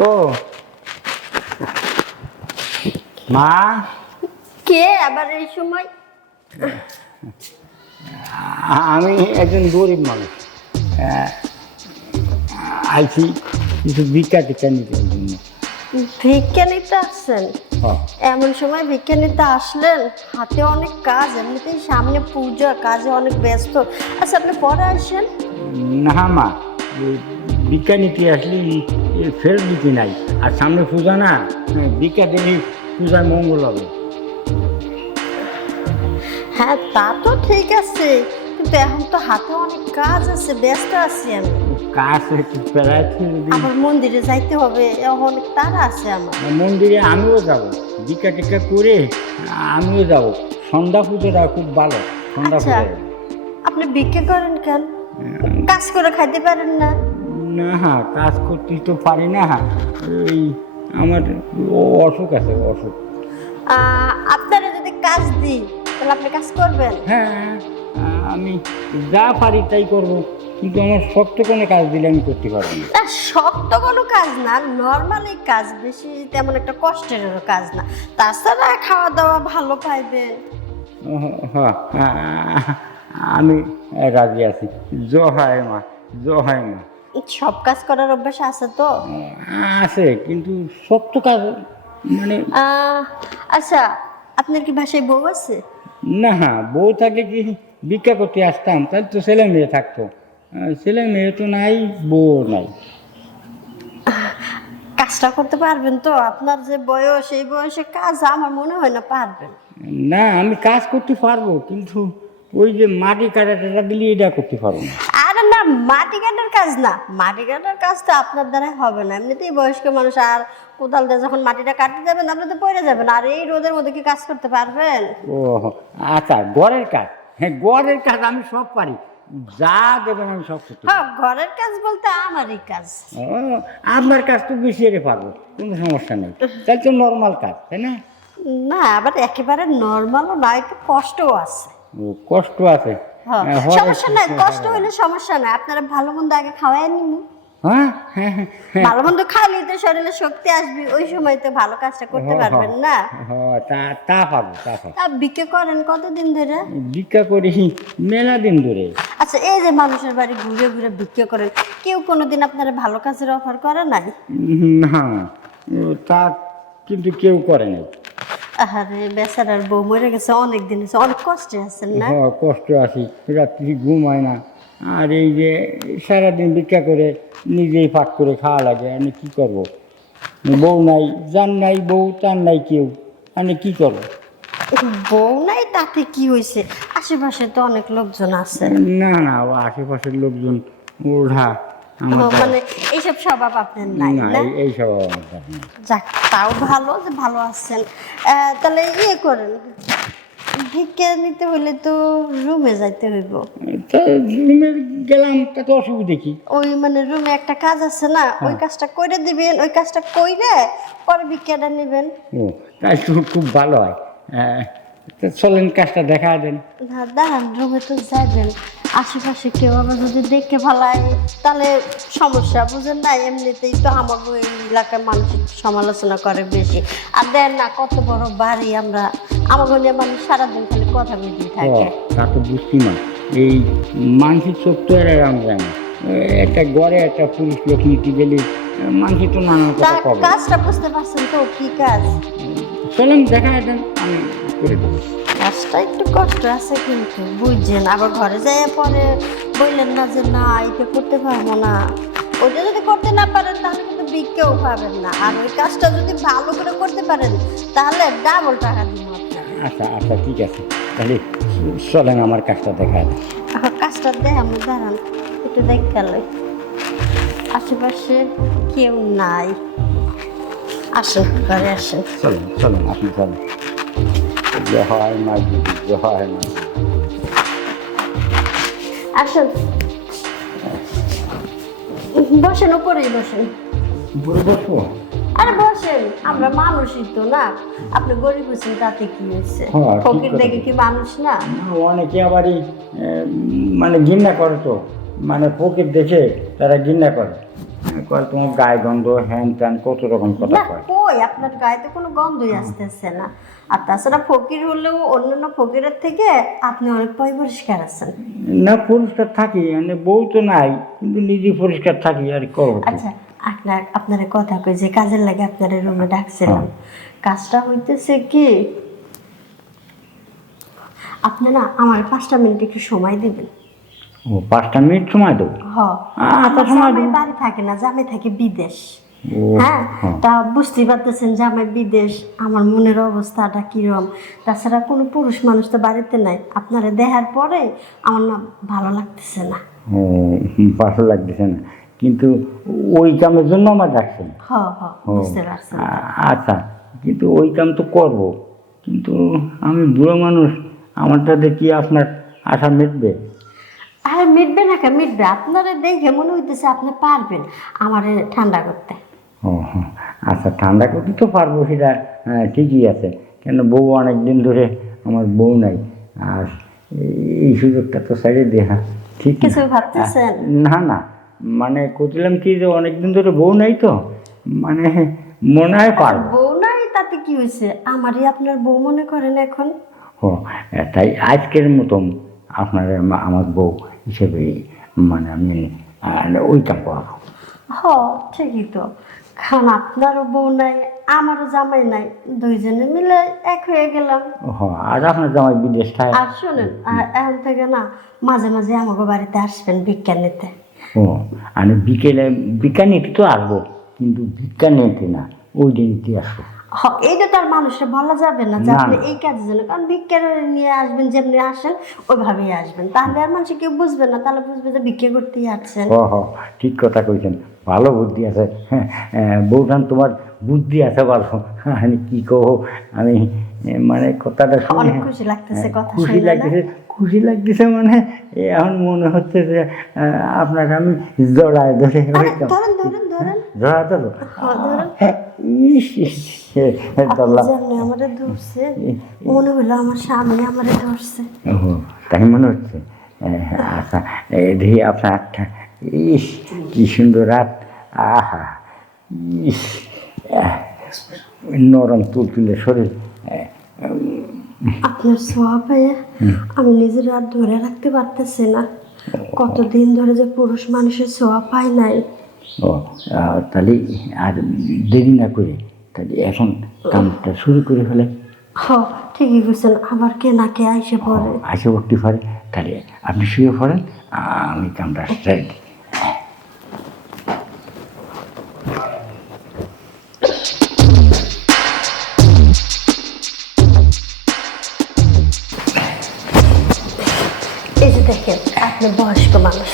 গো মা? কে আবার এই সময়? আমি একজন গরিব মানুষ। আইছি কিছু ভিক্ষা টিকা নিতে জন্য। ভিক্ষা নিতে আসছেন। এমন সময় ভিক্ষা নিতে আসলেন? হাতে অনেক কাজ এমনিতেই সামনে পূজা কাজে অনেক ব্যস্ত। আচ্ছা আপনি পরে আসেন। না মা ভিক্ষা নিতে আসলে ফেরত দিতে নাই। আর সামনে পূজা না ভিক্ষা দিলে পূজায় মঙ্গল হবে। হ্যাঁ তা তো ঠিক আছে কিন্তু এখন তো হাতে অনেক কাজ আছে ব্যস্ত আছি আমি। কাজ ছেড়ে মন্দিরে যাইতে হবে অনেক তারা আছে আমার। মন্দিরে আমিও যাব ভিক্ষা টিকা করে আমিও যাব। সন্ধ্যা পুজোটা খুব ভালো সন্ধ্যা আচ্ছা। পুজো আপনি ভিক্ষা করেন কেন? কাজ করে খাইতে পারেন না। না হ্যাঁ কাজ করতে তো পারি না হ্যাঁ এই আমার অসুখ আছে অসুখ। আপনারা যদি কাজ দিই তাহলে আপনি কাজ করবেন? হ্যাঁ আমি যা পারি তাই করব কিন্তু আমার শক্ত কোনো কাজ দিলে আমি করতে পারব না। শক্ত কোনো কাজ না নর্মালি কাজ বেশি তেমন একটা কষ্টের কাজ না। তাছাড়া খাওয়া দাওয়া ভালো পাইবেন। হ্যাঁ আমি রাজি আছি। জহায় মা জহায় মা। সব কাজ করার অভ্যাস আছে তো? আছে কিন্তু শক্ত কাজ মানে আচ্ছা আপনার কি ভাষায় বউ আছে? না বউ থাকলে কি ভিক্ষা করতে আসতাম তাহলে তো ছেলে মেয়ে থাকতো। ছেলে মেয়ে তো নাই বউ নাই। কাজটা করতে পারবেন তো? আপনার যে বয়স এই বয়সে কাজ আমার মনে হয় না পারবেন। না আমি কাজ করতে পারব কিন্তু ওই যে মাটি কাটা টাটা দিলে এটা করতে পারব না। মাটি কাটার কাজ না। মাটি কাটার কাজ তো আপনার দ্বারা হবে না। এমনিতেই বয়স্ক মানুষ আর কোদাল দিয়ে যখন মাটিটা কাটতে যাবেন আপনি তো পড়ে যাবেন। আর এই রোদের মধ্যে কি কাজ করতে পারবেন? ও আচ্ছা গড়ের কাজ। হ্যাঁ গড়ের কাজ আমি সব পারি। যা দেবেন আমি সব করতে হ্যাঁ ঘরের কাজ বলতে আমারই কাজ। ও আপনার কাজ তো এরে পারব কোনো সমস্যা নেই। তাই তো নর্মাল কাজ তাই না? না আবার একেবারে নর্মালও না একটু কষ্টও আছে। ও কষ্ট আছে। সমস্যা নাই কষ্ট হলে সমস্যা নাই। আপনারা ভালো মন্দ আগে খাওয়াই নিন হ্যাঁ হ্যাঁ হ্যাঁ। ভালো মন্দ খাইলে তো শরীরে শক্তি আসবে ওই সময় তো ভালো কাজটা করতে পারবেন না। হ্যাঁ তা তা পাবো তা বিক্রি করেন কতদিন ধরে? ভিক্ষা করি মেলা দিন ধরে। আচ্ছা এই যে মানুষের বাড়ি ঘুরে ঘুরে বিক্রি করেন কেউ কোনোদিন আপনারা ভালো কাজের অফার করে নাই? না তা কিন্তু কেউ করে নাই। আরে বেচারার বউ মরে গেছে অনেক দিন হয়েছে অনেক কষ্টে আছেন না? হ্যাঁ কষ্ট আছি রাত্রি ঘুম হয় না। আর এই যে সারাদিন ভিক্ষা করে নিজেই পাক করে খাওয়া লাগে আমি কি করব? বউ নাই যান নাই বউ তার নাই কেউ আমি কি করব? বউ নাই তাতে কি হয়েছে? আশেপাশে তো অনেক লোকজন আছে। না না আশেপাশের লোকজন ওরা মানে এইসব স্বভাব আপনার নাই না না? এই- এই আমার যাক তাও ভালো যে ভালো আছেন। তাহলে ইয়ে করেন ভিক্ষা নিতে হলে তো রুমে যাইতে হইব। রুমে গেলাম তাতে অসুবিধে কি? ওই মানে রুমে একটা কাজ আছে না ওই কাজটা করে দিবেন ওই কাজটা কইরে পরে ভিক্ষাটা নেবেন। ও খুব ভালো হয়। চলেন কাজটা দেখা দেন। না দাঁড়ান রুমে তো যাবেন। আশেপাশে কেউ আবার যদি দেখে ফেলায় তাহলে সমস্যা বুঝেন না? এমনিতেই তো আমার ওই এলাকার মানুষ সমালোচনা করে বেশি। আর দেন না কত বড় বাড়ি আমরা আমাকে নিয়ে মানুষ সারাদিন খালি কথা বলতে থাকে। তা তো বুঝছি না। এই মানসিক চোখ তো এরা রাম যায় না একটা গড়ে একটা পুরুষ লোক নিতে গেলে মানসিক তো নানা কথা কাজটা বুঝতে পারছেন তো কি কাজ? চলেন দেখা দেন আমি করে দেবো একটু কষ্ট আছে কিন্তু বুঝছেন? আবার ঘরে যাই পরে বললেন না যে না এটা করতে পারব না। ওইটা যদি করতে না পারেন তাহলে কিন্তু বিকেও পাবেন না। আর ওই কাজটা যদি ভালো করে করতে পারেন তাহলে ডাবল টাকা দিব আচ্ছা আচ্ছা ঠিক আছে। তাহলে চলেন আমার কাজটা দেখা কাজটা দেয় আমি দাঁড়ান একটু দেখতে লই আশেপাশে কেউ নাই। আসেন ঘরে আসেন চলেন চলেন আপনি চলেন। জয় মা দিদি জয় মা আসেন। বসেন উপরেই বসেন। উপরে বসবো? আরে বসেন আমরা মানুষই তো না। আপনি গরিব হয়েছেন তাতে কি হয়েছে? হ্যাঁ, ফকির দেখে কি মানুষ না? অনেকে আবারই মানে ঘৃণা করে তো। মানে ফকির দেখে তারা ঘৃণা করে। কয় তোমার গায়ে গন্ধ হ্যান ত্যান কত রকম কথা না কয়? কই আপনার গায়ে তো কোনো গন্ধই আসতেছে না। আর তাছাড়া ফকির হলেও অন্যান্য ফকিরের থেকে আপনি অনেক পয় পরিষ্কার আছেন। না পরিষ্কার থাকি মানে বউ তো নাই কিন্তু নিজে পরিষ্কার থাকি আর করব কি? আচ্ছা আপনার আপনার কথা কই যে কাজের লাগে আপনার রুমে ডাকছিলাম। কাজটা হইতেছে কি আপনি না আমার পাঁচটা মিনিট একটু সময় দিবেন। ও পাঁচটা মিনিট সময় দেবো? হ। আচ্ছা, সময় দেবো। বাড়ি থাকে না জামাই থাকে বিদেশ। হ্যাঁ। তা বুঝতেই পারতেছেন জামাই বিদেশ আমার মনের অবস্থাটা কিরম? তাছাড়া কোনো পুরুষ মানুষ তো বাড়িতে নাই। আপনারা দেখার পরে আমার না ভালো লাগতেছে না। ও ভালো লাগতেছে না। কিন্তু ওই কামের জন্য আমার ডাকছেন? আচ্ছা কিন্তু ওই কাম তো করব। কিন্তু আমি বুড়ো মানুষ আমারটাতে কি আপনার আশা মিটবে। আর মিটবে না কেন? মিটবে। আপনারা দেখে মনে হইতেছে আপনি পারবেন আমারে ঠান্ডা করতে। ও হ্যাঁ। আচ্ছা ঠান্ডা করতে তো পারব সেটা হ্যাঁ, ঠিকই আছে। কেন বউ অনেক দিন ধরে আমার বউ নাই। আর এই- সুযোগটা তো সাইডে দেখা ঠিক। কিছু ভাবতেছেন? না না মানে করছিলাম কি যে অনেক দিন ধরে বউ নাই তো মানে মনে হয় পারব। বউ নাই তাতে কি হয়েছে আমারই আপনার বউ মনে করেন এখন। ও তাই আজকের মতন আপনার আমার বউ হিসেবে মানে আমি ওই করব হ ঠিকই তো। কারণ আপনারও বউ নাই আমারও জামাই নাই দুইজনে মিলে এক হয়ে গেলাম। হ আর আপনার জামাই বিদেশ খায় আর শোনেন এখন থেকে না মাঝে মাঝে আমাকে বাড়িতে আসবেন বিজ্ঞান নিতে। ও আমি বিকেলে ভিক্ষা নিতে তো আসব কিন্তু বিজ্ঞান নিতে না ওই দিনটি আসব। এইটা তো আর মানুষের বলা যাবে না যে আপনি এই জন্য কারণ ভিক্ষা নিয়ে আসবেন যেমনি আসেন ওইভাবেই আসবেন। তাহলে আর মানুষ কেউ বুঝবে না তাহলে বুঝবে যে ভিক্ষা করতেই আসছেন। ও ঠিক কথা কইছেন। ভালো বুদ্ধি আছে। হ্যাঁ বৌঠান তোমার বুদ্ধি আছে ভালো। আমি কি কহ আমি মানে কথাটা শুনে খুশি লাগতেছে হ্যাঁ, কথা খুশি লাগতেছে খুশি লাগতেছে মানে এখন মনে হচ্ছে যে আপনাকে আমি জড়ায় ধরে ধরেন ধরেন ধরেন। জড়া ধরো হ্যাঁ, ধরেন। ইস, মনে হলো আমার স্বামী আমারে ধরছে। তাই মনে হচ্ছে? আচ্ছা দেখি আপনার একটা ইস কি সুন্দর রাত। আহা ইস নরম তুলতুলে শরীর। এ, আপনার পেয়ে আমি নিজের রাত ধরে রাখতে পারতেছি না। কতদিন ধরে যে পুরুষ মানুষের ছোঁয়া পায় নাই। ও তাহলে আর দেরি না করে তাহলে এখন কামটা শুরু করে ফেলে। হ ঠিকই আবার কে না কে আইসে পড়ে। পারে তাহলে আপনি শুয়ে পড়েন আমি কামটা স্টার্ট এই যে দেখেন আপনি বয়স্ক মানুষ।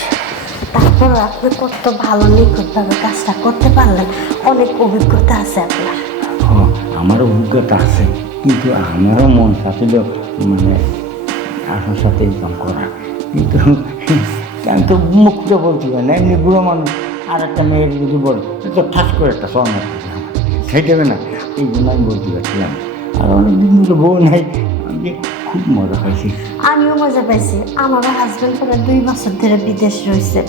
তারপর আপনি কত ভালো নিখুঁতভাবে কাজটা করতে পারলেন। অনেক অভিজ্ঞতা আছে আপনার। ও আমারও অভিজ্ঞতা আছে, কিন্তু আমারও মন চাচ্ছিল মানে আপনার সাথে ইনকাম করা। কিন্তু তো মুখ তো বলতে পারি না, এমনি বুড়ো মানুষ আর একটা মেয়ের যদি বল তো ঠাস করে একটা স্বর্ণ দেবে না, এই জন্য আমি বলতে পারছিলাম আর অনেকদিন ধরে বউ নাই, আমি খুব মজা পাইছি। আমিও মজা পাইছি। আমার হাজবেন্ড প্রায় দুই বছর ধরে বিদেশ রয়েছে।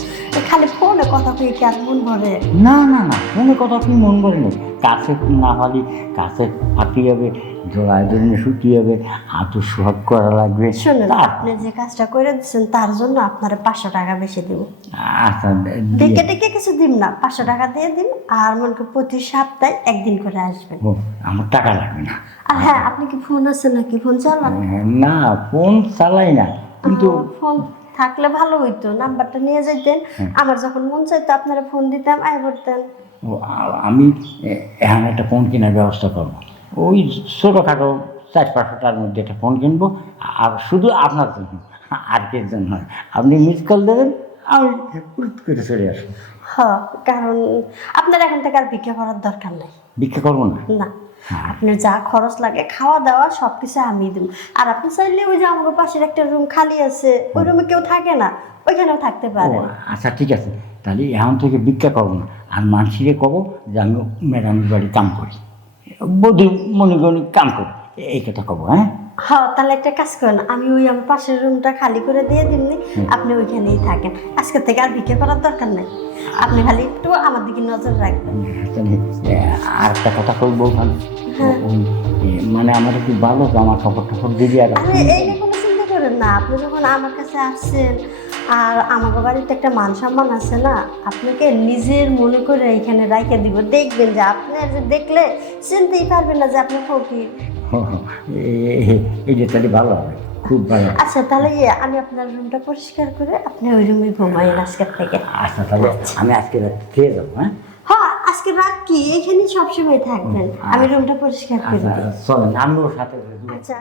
খালি ফোনে কথা কই কি আর মন ভরে? না না না ফোনে কথা কি মন করেন কাছে না হলে কাছে হাতি যাবে। জোড়ায় জন্য শুকিয়ে যাবে হাতও সোহাগ করা লাগবে। শুনুন আপনি যে কাজটা করে দিচ্ছেন তার জন্য আপনার পাঁচশো টাকা বেশি দিব। আচ্ছা ডেকে ডেকে কিছু দিন না পাঁচশো টাকা দিয়ে দিন আর মনে করি প্রতি সপ্তাহে একদিন করে আসবেন। ও আমার টাকা লাগবে না। আর হ্যাঁ আপনি কি ফোন আছে নাকি? ফোন চালান? হ্যাঁ, না ফোন চালাই না কিন্তু ফোন থাকলে ভালো হইতো নাম্বারটা নিয়ে যেতেন আমার যখন মন চাইতো আপনারা ফোন দিতাম আয় করতেন। আমি এখন একটা ফোন কেনার ব্যবস্থা করব। ওই ছোটোখাটো চার পাঁচশোটার মধ্যে একটা ফোন কিনবো আর শুধু আপনার জন্য আর কে জন্য নয়। আপনি মিস কল দেবেন আমি করে চলে আসব। হ কারণ আপনার এখান থেকে আর ভিক্ষা করার দরকার নাই। ভিক্ষা করব না? না। আপনার যা খরচ লাগে খাওয়া দাওয়া সব কিছু আমি দেব। আর আপনি চাইলে ওই যে আমার পাশের একটা রুম খালি আছে ওই রুমে কেউ থাকে না ওইখানেও থাকতে পারে। আচ্ছা ঠিক আছে। তাহলে এখন থেকে ভিক্ষা করব না। আর মানুষের কব যে আমি ম্যাডামের বাড়ি কাম করি। বধু মনে করি কাম করি এই কথা কব হ্যাঁ? হ্যাঁ তাহলে একটা কাজ করেন আমি ওই আমার পাশের রুমটা খালি করে দিয়ে আপনি ওইখানেই থাকেন। আজকে থেকে আর ভিক্ষে করার দরকার নেই। আপনি খালি একটু আমার দিকে নজর রাখবেন। আর একটা কথা বলব ভালো মানে আমার একটু ভালো জামা কাপড় টাপড় দিবি আর আরে এই কোনো চিন্তা করেন না আপনি যখন আমার কাছে আসছেন আর আমাকে বাড়িতে একটা মান সম্মান আছে না আপনাকে নিজের মনে করে এখানে রাইখে দিব। দেখবেন যে আপনি যে দেখলে চিনতেই পারবেন না যে আপনি ফকির। ও, এ- এ- এই যে তাহলে ভালো হবে খুব ভালো আচ্ছা তাহলে ইয়ে, আমি আপনার রুমটা পরিষ্কার করে আপনি ওই রুমে ঘুমাইন আজকের থেকে। আচ্ছা তাহলে আমি আজকে রাতে খেয়ে যাব হ্যাঁ? হ্যাঁ আজকে রাত কি? এখানে সবসময় থাকবেন। আমি রুমটা পরিষ্কার করে আচ্ছা চলেন আমিও সাথে আচ্ছা